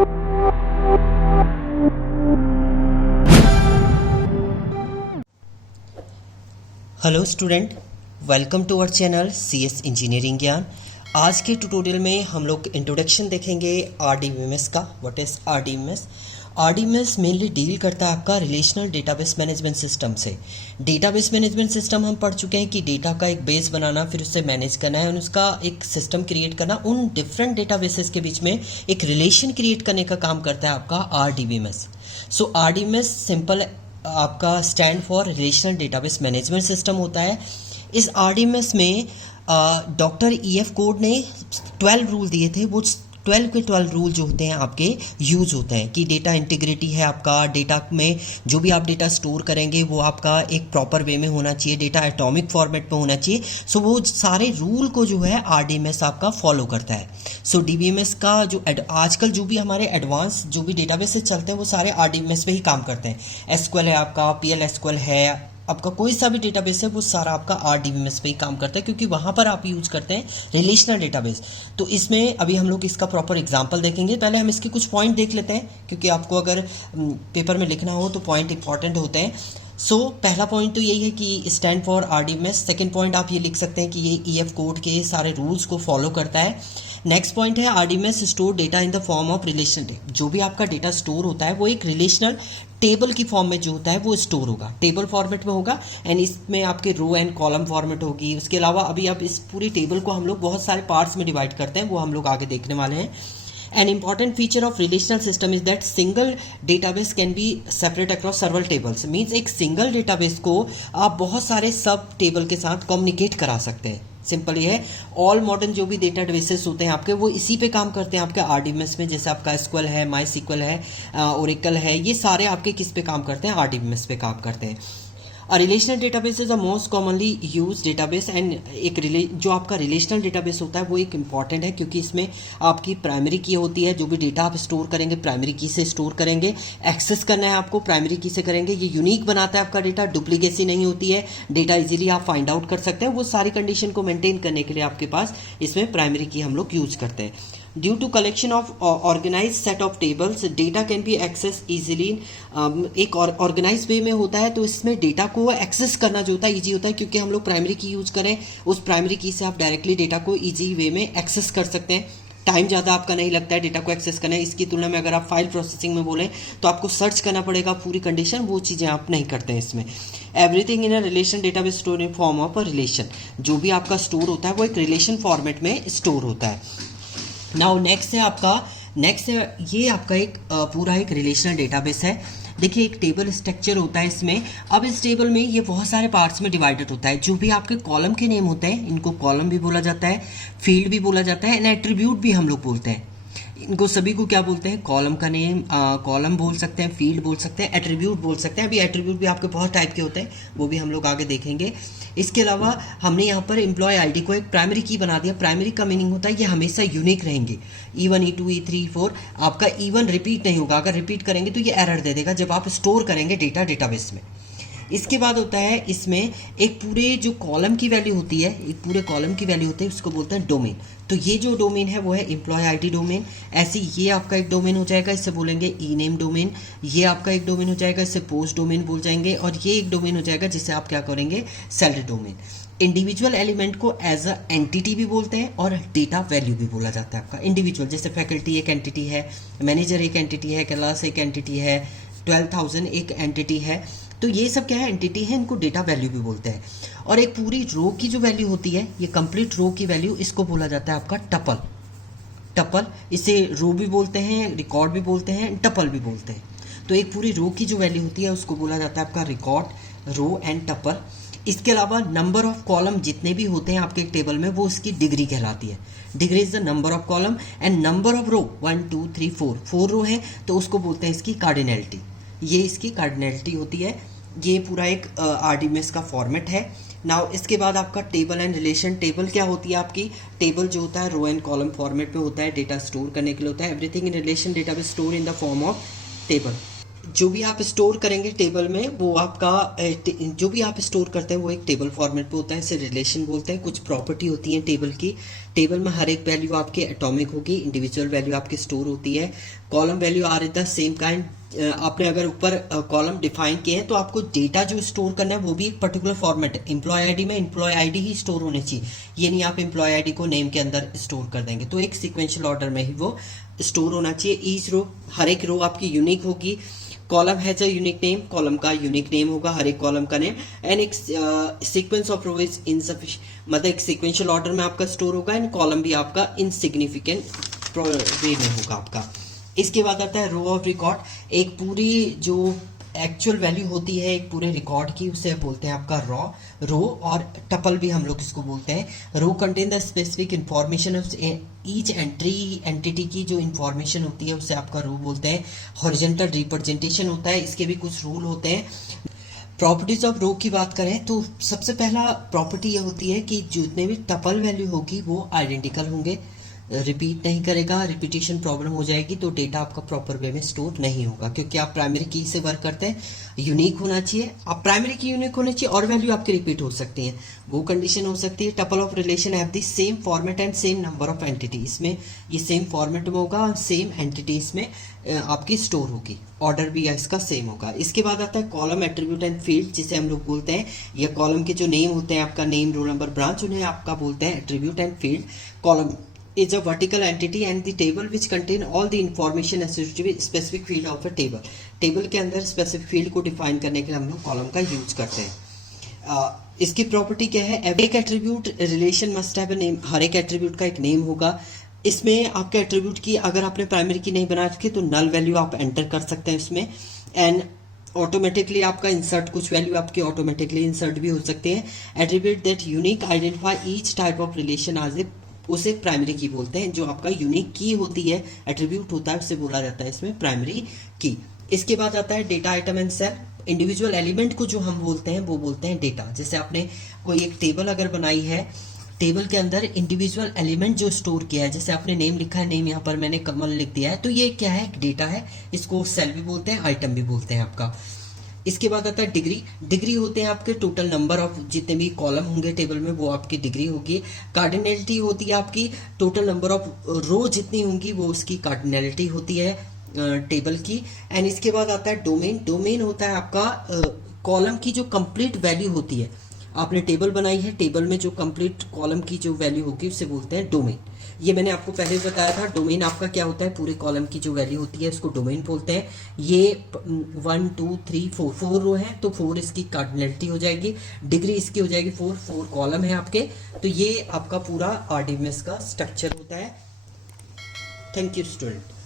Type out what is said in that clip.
Hello student, welcome to our channel CS engineering Gyan. आज के tutorial में हम लोग इंट्रोडक्शन देखेंगे RDBMS का। What is RDBMS? RDBMS mainly deal करता है आपका रिलेशनल डेटाबेस मैनेजमेंट सिस्टम से। डेटाबेस मैनेजमेंट सिस्टम हम पढ़ चुके हैं कि डेटा का एक बेस बनाना, फिर उससे मैनेज करना है और उसका एक सिस्टम क्रिएट करना, उन डिफरेंट डेटाबेसेस के बीच में एक रिलेशन क्रिएट करने का काम करता है आपका RDBMS। सो RDBMS सिंपल आपका stand for relational database management system होता है। इस RDBMS में डॉक्टर EF कोड ने 12 रूल दिए थे। वो 12 के 12 रूल जो होते हैं आपके यूज़ होते हैं कि डेटा इंटीग्रिटी है आपका, डेटा में जो भी आप डेटा स्टोर करेंगे वो आपका एक प्रॉपर वे में होना चाहिए, डेटा एटॉमिक फॉर्मेट में होना चाहिए। सो वो सारे रूल को जो है RDBMS आपका फॉलो करता है। सो DBMS का जो आजकल जो भी हमारे एडवांस जो भी डेटाबेसेस चलते हैं वो सारे RDBMS पे ही काम करते हैं। SQL है आपका, PL/SQL है आपका, कोई सा भी डेटाबेस है वो सारा आपका RDBMS पे ही काम करता है क्योंकि वहाँ पर आप यूज़ करते हैं रिलेशनल डेटाबेस। तो इसमें अभी हम लोग इसका प्रॉपर एग्जांपल देखेंगे। पहले हम इसके कुछ पॉइंट देख लेते हैं क्योंकि आपको अगर पेपर में लिखना हो तो पॉइंट इंपॉर्टेंट होते हैं। सो पहला पॉइंट तो यही है कि stand for RDBMS। Second point आप ये लिख सकते हैं कि ये EF कोड के सारे रूल्स को फॉलो करता है। नेक्स्ट पॉइंट है RDBMS store data in the form of relation. जो भी आपका डेटा स्टोर होता है वो एक रिलेशनल टेबल की फॉर्म में जो होता है वो स्टोर होगा, टेबल फॉर्मेट में होगा एंड इसमें आपके रो एंड कॉलम फॉर्मेट होगी। उसके अलावा अभी आप इस पूरी टेबल को हम लोग बहुत सारे पार्ट्स में डिवाइड करते हैं, वो हम लोग आगे देखने वाले हैं। An important feature of relational system is that single database can be separate across several tables. Means एक सिंगल डेटाबेस को आप बहुत सारे सब टेबल के साथ कम्युनिकेट करा सकते हैं। सिंपल ये है, ऑल मॉडर्न जो भी डेटाबेसेस होते हैं आपके वो इसी पे काम करते हैं आपके RDBMS में। जैसे आपका SQL है, MySQL है, Oracle है, ये सारे आपके किस पे काम करते हैं? RDBMS पे काम करते हैं। Relational database is a most commonly use database and जो आपका रिलेशनल डेटाबेस होता है वो एक इंपॉर्टेंट है क्योंकि इसमें आपकी प्राइमरी की होती है। जो भी डेटा आप स्टोर करेंगे प्राइमरी की से स्टोर करेंगे, एक्सेस करना है आपको प्राइमरी की से करेंगे। ये यूनिक बनाता है आपका डेटा, डुप्लीकेसी नहीं होती है, डेटा इजीली आप फाइंड आउट कर सकते हैं। वो सारी कंडीशन को मेंटेन करने के लिए आपके पास इसमें प्राइमरी की हम लोग यूज करते हैं। Due to collection of organized set of tables, data can be accessed easily। एक ऑर्गेनाइज वे में होता है तो इसमें डेटा को एक्सेस करना जो होता है ईजी होता है क्योंकि हम लोग प्राइमरी की यूज करें, उस प्राइमरी की से आप डायरेक्टली डेटा को ईजी वे में एक्सेस कर सकते हैं। टाइम ज़्यादा आपका नहीं लगता है डेटा को एक्सेस करना है। इसकी तुलना में अगर आप फाइल प्रोसेसिंग में बोलें तो आपको सर्च करना पड़ेगा पूरी कंडीशन, वो चीज़ें आप नहीं करते हैं इसमें। Everything in a relation database store in form of a relation. जो भी आपका स्टोर होता है वो एक रिलेशन फॉर्मेट में स्टोर होता है। नाउ नेक्स्ट है ये आपका एक पूरा एक रिलेशनल डेटाबेस है। देखिए एक टेबल स्ट्रक्चर होता है इसमें। अब इस टेबल में ये बहुत सारे पार्ट्स में डिवाइडेड होता है। जो भी आपके कॉलम के नेम होते हैं इनको कॉलम भी बोला जाता है, फील्ड भी बोला जाता है एंड एट्रीब्यूट भी हम लोग बोलते हैं। इनको सभी को क्या बोलते हैं? कॉलम का नेम कॉलम बोल सकते हैं, फील्ड बोल सकते हैं, एट्रीब्यूट बोल सकते हैं। अभी एट्रीब्यूट भी आपके बहुत टाइप के होते हैं, वो भी हम लोग आगे देखेंगे। इसके अलावा हमने यहाँ पर एम्प्लॉय आईडी को एक प्राइमरी की बना दिया। प्राइमरी का मीनिंग होता है ये हमेशा यूनिक रहेंगे। E1 E2 E3 E4 आपका E1 रिपीट नहीं होगा। अगर रिपीट करेंगे तो ये एरर दे देगा जब आप स्टोर करेंगे डेटा डेटाबेस में। इसके बाद होता है इसमें एक पूरे जो कॉलम की वैल्यू होती है, एक पूरे कॉलम की वैल्यू होती है, उसको बोलते हैं डोमेन। तो ये जो डोमेन है वो है एम्प्लॉय आईडी डोमेन। ऐसे ये आपका एक डोमेन हो जाएगा, इससे बोलेंगे ई-नेम डोमेन। ये आपका एक डोमेन हो जाएगा, इससे पोस्ट डोमेन बोल जाएंगे। और ये एक डोमेन हो जाएगा जिसे आप क्या करेंगे? Salary domain. इंडिविजुअल एलिमेंट को एज अ एंटिटी भी बोलते हैं और डेटा वैल्यू भी बोला जाता है आपका। इंडिविजुअल जैसे फैकल्टी एक एंटिटी है, मैनेजर एक एंटिटी है, क्लास एक एंटिटी है, 12,000 एक एंटिटी है। तो ये सब क्या है? एंटिटी है, इनको डेटा वैल्यू भी बोलते हैं। और एक पूरी रो की जो वैल्यू होती है, ये कंप्लीट रो की वैल्यू, इसको बोला जाता है आपका टपल। इसे रो भी बोलते हैं, रिकॉर्ड भी बोलते हैं, टपल भी बोलते हैं। तो एक पूरी रो की जो वैल्यू होती है उसको बोला जाता है आपका रिकॉर्ड, रो एंड टपल। इसके अलावा नंबर ऑफ कॉलम जितने भी होते हैं आपके एक टेबल में वो उसकी डिग्री कहलाती है। Degree is the number of column and number of row 1 2 3 4 row है तो उसको बोलते हैं इसकी कार्डिनैलिटी। ये इसकी कार्डिनैलिटी होती है। ये पूरा एक RDBMS का फॉर्मेट है। नाउ इसके बाद आपका टेबल एंड रिलेशन। टेबल क्या होती है आपकी? टेबल जो होता है रो एंड कॉलम फॉर्मेट में होता है, डेटा स्टोर करने के लिए होता है। Everything in relation database store in the form of table. जो भी आप स्टोर करेंगे टेबल में वो आपका जो भी आप स्टोर करते हैं वो एक टेबल फॉर्मेट पे होता है, इसे रिलेशन बोलते हैं। कुछ प्रॉपर्टी होती है टेबल की, टेबल में हर एक वैल्यू आपकी एटॉमिक होगी, इंडिविजुअल वैल्यू आपकी स्टोर होती है। Column value are the same kind. आपने अगर ऊपर कॉलम डिफाइन किए हैं तो आपको डेटा जो स्टोर करना है वो भी एक पर्टिकुलर फॉर्मेट है। एम्प्लॉय आईडी में एम्प्लॉय आईडी ही स्टोर होनी चाहिए, ये नहीं आप एम्प्लॉय आईडी को नेम के अंदर स्टोर कर देंगे। तो एक सिक्वेंशियल ऑर्डर में ही वो स्टोर होना चाहिए। ईच रो, हर एक रो आपकी यूनिक होगी। Column has a unique name, column का यूनिक नेम होगा हर एक कॉलम का नेम। एंड एक sequence of row is insufficient, मतलब एक सीक्वेंशियल ऑर्डर में आपका स्टोर होगा। एंड कॉलम भी आपका इनसिग्निफिकेंट वे में होगा आपका। इसके बाद आता है रो ऑफ रिकॉर्ड, एक पूरी जो एक्चुअल वैल्यू होती है एक पूरे रिकॉर्ड की, उसे बोलते हैं आपका रो। और टपल भी हम लोग इसको बोलते हैं। Row contain the specific information of each entity की जो इंफॉर्मेशन होती है उसे आपका रो बोलते हैं। हॉरिजॉन्टल रिप्रेजेंटेशन होता है, इसके भी कुछ रूल होते हैं। प्रॉपर्टीज ऑफ रो की बात करें तो सबसे पहला प्रॉपर्टी ये होती है कि जितने भी टपल वैल्यू होगी वो आइडेंटिकल होंगे, रिपीट नहीं करेगा, रिपीटेशन प्रॉब्लम हो जाएगी तो डेटा आपका प्रॉपर वे में स्टोर नहीं होगा। क्योंकि आप प्राइमरी की से वर्क करते हैं, यूनिक होना चाहिए, आप प्राइमरी की यूनिक होनी चाहिए और वैल्यू आपकी रिपीट हो सकती है, वो कंडीशन हो सकती है। Tuple of relation have the same format and same number of entity, इसमें ये सेम फॉर्मेट में होगा और सेम एंटिटीज में आपकी स्टोर होगी, ऑर्डर भी इसका सेम होगा। इसके बाद आता है कॉलम एट्रीब्यूट एंड फील्ड, जिसे हम लोग बोलते हैं, या कॉलम के जो नेम होते हैं आपका नेम, रोल नंबर, ब्रांच, उन्हें आपका बोलते हैं attribute and field. Column is a vertical entity and the table which contain all the information associated with specific field of a table. Table के अंदर स्पेसिफिक फील्ड को डिफाइन करने के लिए हम लोग कॉलम का यूज करते हैं। इसकी प्रॉपर्टी क्या है, एक attribute relation must have a name, हर एक एट्रीब्यूट का एक नेम होगा। इसमें आपके एट्रीब्यूट की अगर आपने प्राइमरी की नहीं बना रखी तो नल वैल्यू आप एंटर कर सकते हैं इसमें। एंड ऑटोमेटिकली आपका इंसर्ट, कुछ वैल्यू आपकी ऑटोमेटिकली इंसर्ट भी हो सकते हैं। Attribute that unique identify each type of relation as a, उसे प्राइमरी की बोलते हैं। जो आपका यूनिक की होती है, एट्रीब्यूट होता है, उसे बोला जाता है इसमें प्राइमरी की। इसके बाद आता है data item and cell. Individual element को जो हम बोलते हैं वो बोलते हैं डेटा। जैसे आपने कोई एक टेबल अगर बनाई है, टेबल के अंदर इंडिविजुअल एलिमेंट जो स्टोर किया है, जैसे आपने नेम लिखा है, नेम यहाँ पर मैंने कमल लिख दिया है, तो ये क्या है, डेटा है। इसको सेल भी बोलते हैं, आइटम भी बोलते हैं आपका। इसके बाद आता है डिग्री। डिग्री होते हैं आपके टोटल नंबर ऑफ जितने भी कॉलम होंगे टेबल में, वो आपकी डिग्री होगी। कार्डिनलिटी होती है आपकी टोटल नंबर ऑफ रो जितनी होंगी वो उसकी कार्डिनलिटी होती है टेबल की। एंड इसके बाद आता है डोमेन। डोमेन होता है आपका कॉलम की जो कंप्लीट वैल्यू होती है। आपने टेबल बनाई है, टेबल में जो कंप्लीट कॉलम की जो वैल्यू होगी उसे बोलते हैं डोमेन। ये मैंने आपको पहले बताया था, डोमेन आपका क्या होता है, पूरे कॉलम की जो वैल्यू होती है उसको डोमेन बोलते हैं। ये 1 2 3 4 रो है तो 4 इसकी कार्डिनलिटी हो जाएगी, डिग्री इसकी हो जाएगी 4 कॉलम है आपके। तो ये आपका पूरा आरडीएमएस का स्ट्रक्चर होता है। Thank you student.